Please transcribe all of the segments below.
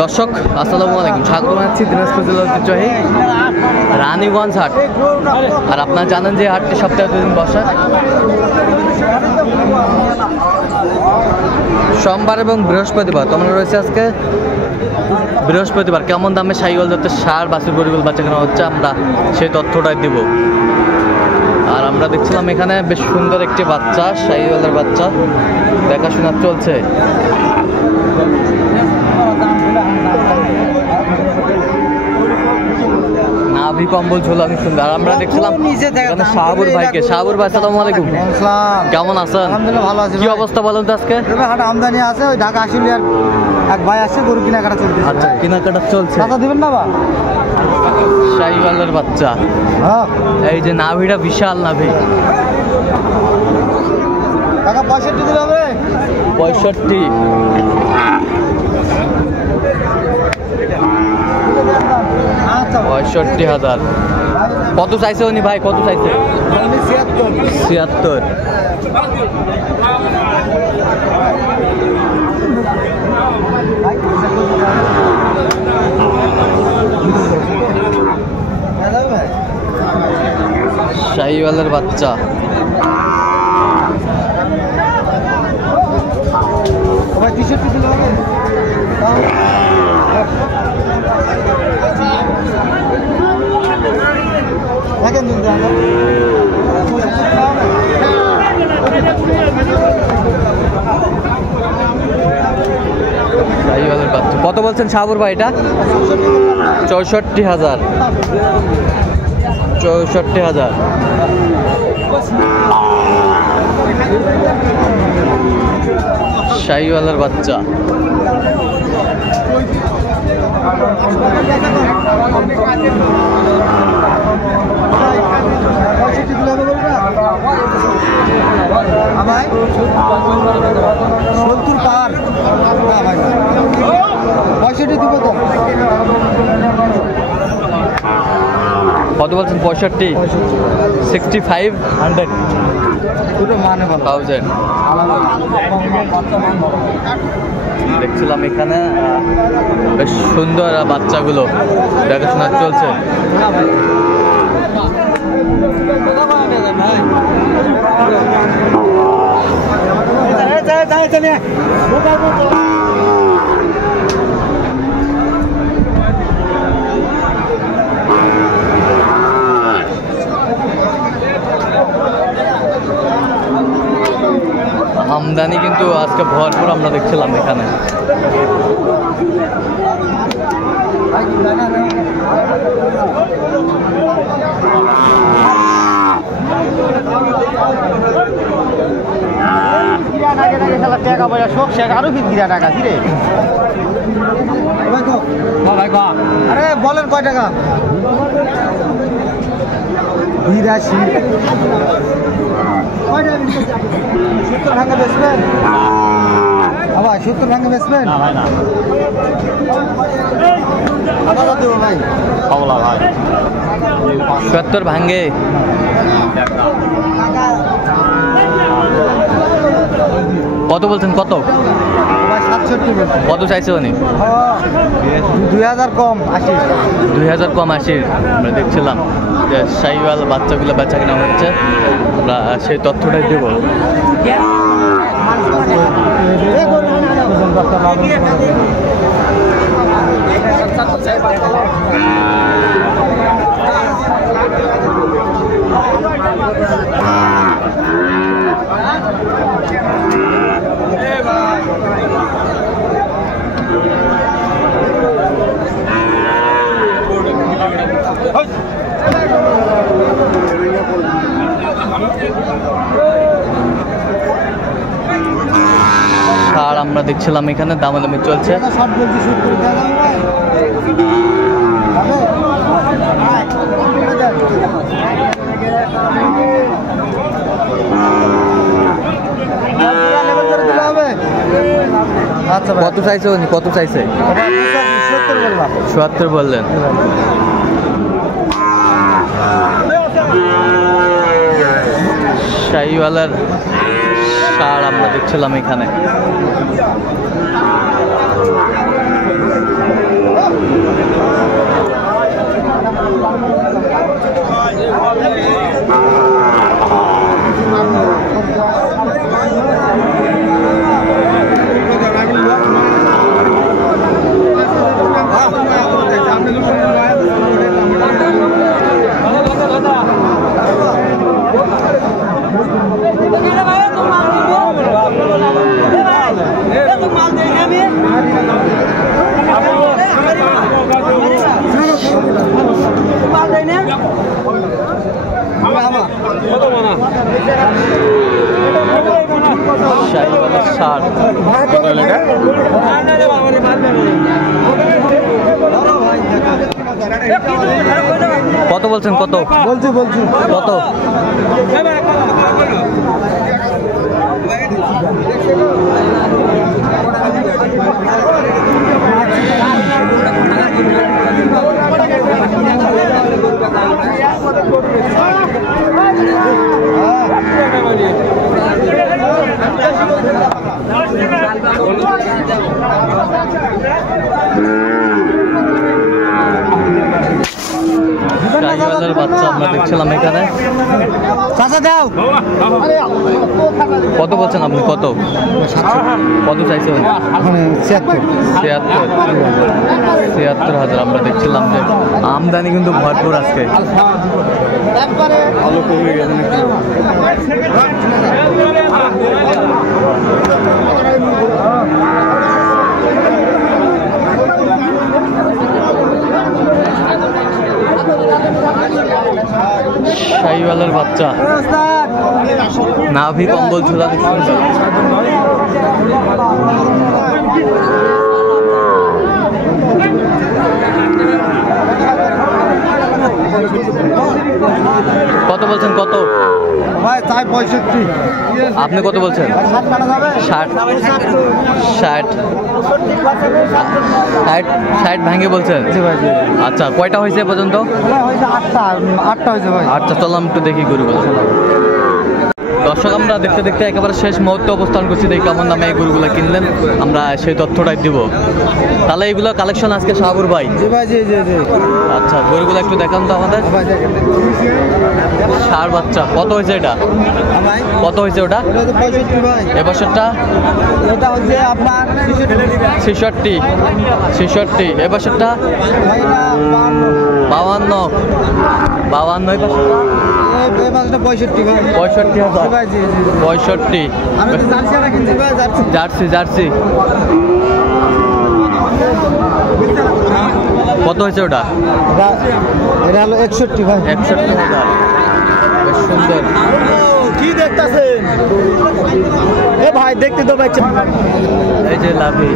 দর্শক আসসালামু আলাইকুম, স্বাগত জানাচ্ছি দিনাজপুর জেলার ঐতিহ্যবাহী রানীগঞ্জ হাট। আর আপনারা জানেন যে হাটটি সপ্তাহে 2 দিন বসে, সোমবার এবং বৃহস্পতিবার। তোমরা রয়েছে আজকে বৃহস্পতিবার। কেমন দামে শাহিওয়াল জাতের ষাঁড় বাছুর গরুগুলো বাচ্চা কেনা হচ্ছে আমরা সেই তথ্যটাই দিব। আর আমরা দেখছিলাম এখানে বেশ সুন্দর একটি বাচ্চা, শাহিওয়ালের বাচ্চা দেখাশোনা চলছে। নাভি কম্বল ঝোলানো সুন্দর। আর আমরা দেখছিলাম শাহাবুর ভাইকে। শাহাবুর ভাই আসসালামু আলাইকুম, কেমন আছেন? আলহামদুলিল্লাহ ভালো আছি। কি অবস্থা বলেন তো আজকে? হাট আমদানি আছে, ওই ঢাকা আশুলিয়ার এক ভাই আসছে, গরু কেনাকাটা চলছে। আচ্ছা, কেনাকাটা চলছে। টাকা দিবেন না বা? শাহিওয়ালের বাচ্চা, হ্যাঁ এই যে নাভিটা বিশাল নাভি। টাকা 65 দিলে হবে। 65, আচ্ছা 65,000। কত চাইছে উনি ভাই, কত চাইছে? 76। শাহিওয়ালের বাচ্চা, ভাই 63 দিলে হবে। দেখেন দিন শাহিওয়ালের বাচ্চা কত বলছেন শাহাবুর ভাই? এটা 64,000। 64,000। শাহিওয়ালের বাচ্চা, কত বলছেন? 65, 65,000। দেখছিলাম এখানে বেশ সুন্দর বাচ্চাগুলো দেখাশোনা চলছে। আমদানি কিন্তু আজকে ভরপুর আমরা দেখছিলাম এখানে। টাকা পয়সা শোক শেখ আরো ফিরা টাকা কিরে। আরে বলেন কয় টাকা? 82। 70 ভাঙে বেচবেন? আবার 70 ভাঙে বেচবেন? না ভাই না, দেবো ভাই। 70 ভাঙে। কত বলছেন? কত? 67। কত চাইছে উনি? 2000 কম 80। 2000 কম 80। আমরা দেখছিলাম যে শাহিওয়াল বাচ্চাগুলো বাচ্চা কেনা হচ্ছে, আমরা সেই তথ্যটাই দেবো। আর আমরা দেখছিলাম এখানে দামাদামি চলছে। আচ্ছা কত চাইছে উনি? কত চাইছে? ৭৭ বললেন। শাহিওয়ালার ষাঁড় আমরা দেখছিলাম এখানে। শাহিওয়ালের ষাট। কত বলছেন? কত বলছি কত? শাহিওয়ালের বাচ্চা আমরা দেখছিলাম এখানে। চাচা দাও। কত বলছেন আপনি? কত কত চাইছেন? 76,000 আমরা দেখছিলাম যে আমদানি কিন্তু ভরপুর আজকে। শাহিওয়ালের বাচ্চা নাভি কম্বল ঝোলা দেখুন। কত বলছেন? কত ভাই চাই 65। আপনি কত বলছেন? 60 কাটা যাবে। 60 ভাঙে বলছেন? জি ভাই জি। আচ্ছা, কয়টা হয়েছে এ পর্যন্ত? হয়েছে 8টা হয়েছে ভাই। আচ্ছা, চললাম একটু দেখি গরুগুলো। দর্শক, আমরা দেখতে দেখতে একেবারে শেষ মুহূর্তে অবস্থান করছি। দেখি কেমন দামে এই গরুগুলো কিনলেন, আমরা সেই তথ্যটাই দিব। তাহলে এইগুলো কালেকশন আজকে শাহাবুর ভাই। জি ভাই জি। আচ্ছা, গরুগুলো একটু দেখান তো আমাদের। ভাই দেখেন। ষাঁড় বাচ্চা কত হয়েছে এটা? ভাই কত হয়েছে ওটা? এটা তো 65 ভাই। এবছরটা এটা হচ্ছে আপনার 66। এবছরটা ভাই এটা 52। এই বছরটা এই মাছটা 65 ভাই। 65,000। ভাই জি। 65। আমি তো জার্সি আনা কিনছি ভাই, জার্সি কত হয়েছে ওটা? এটা হলো 61 ভাই। 61,000। বেশ সুন্দর। কি দেখতাছেন? এ ভাই দেখতে তো ভাই। এই যে লাভি।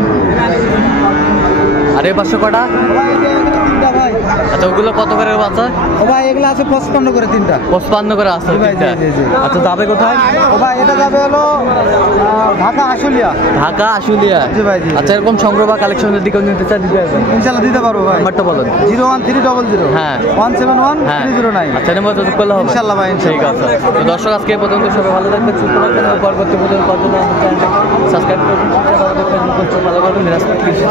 আর এ পাশে কটা? ভাই আচ্ছা, ওগুলো কত করে বাচ্চা? ও ভাই এগুলো আছে 55 করে তিনটা। 55 করে আছে জি ভাই, তিনটা। জি। আচ্ছা, যাবে কোথায়? ও ভাই এটা যাবে হলো ঢাকা আশুলিয়া। ঢাকা আশুলিয়া। জি ভাই জি। আচ্ছা, এরকম সংগ্রহ বা কালেকশনের দিকেও নিতে চাই, দিতে পারবেন? ইনশাআল্লাহ দিতে পারবো ভাই। নাম্বারটা বলুন। 01300 হ্যাঁ। 171 আচ্ছা, এর মধ্যে যোগ করলে হবে? ইনশাআল্লাহ ভাই, ঠিক আছে। তো দর্শক, আজকে এই পর্যন্ত। সবাই ভালো থাকবেন, সুস্থ থাকবেন এবং পরবর্তী পর্যন্ত সাবস্ক্রাইব করবেন। ভালো করবেন, দিনাজপুর কৃষি।